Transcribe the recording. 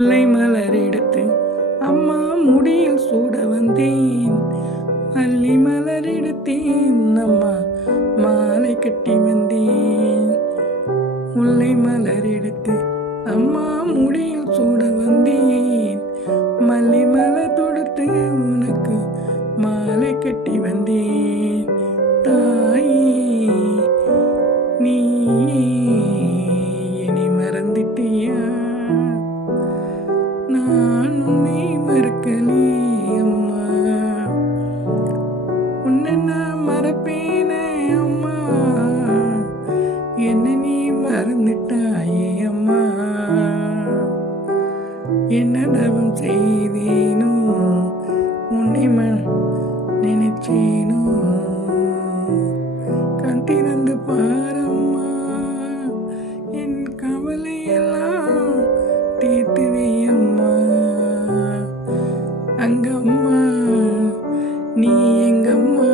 முல்லை மலர் எடுத்து அம்மா முடியில் சூட வந்தேன். மல்லி மலர் எடுத்தேன் அம்மா மாலை கட்டி வந்தேன். முல்லை மலர் எடுத்து அம்மா முடியில் சூட வந்தேன். மல்லி மலர் தொடுத்து உனக்கு மாலை கட்டி வந்தேன். தாயே நீ என்னை மறந்துட்டியா? நான் உன்னை மறக்கலே அம்மா, உன்னை நான் மறப்பேனே அம்மா, என்ன நீ மறந்துட்டாயே அம்மா. என்ன தவம் செய்தேனோ உன்னை நினைச்சேனோ, கண் திறந்து பாரம்மா, என் கவலையெல்லாம் தீர்த்துவே அம்மா. அங்கம்மா நீ எங்கம்மா?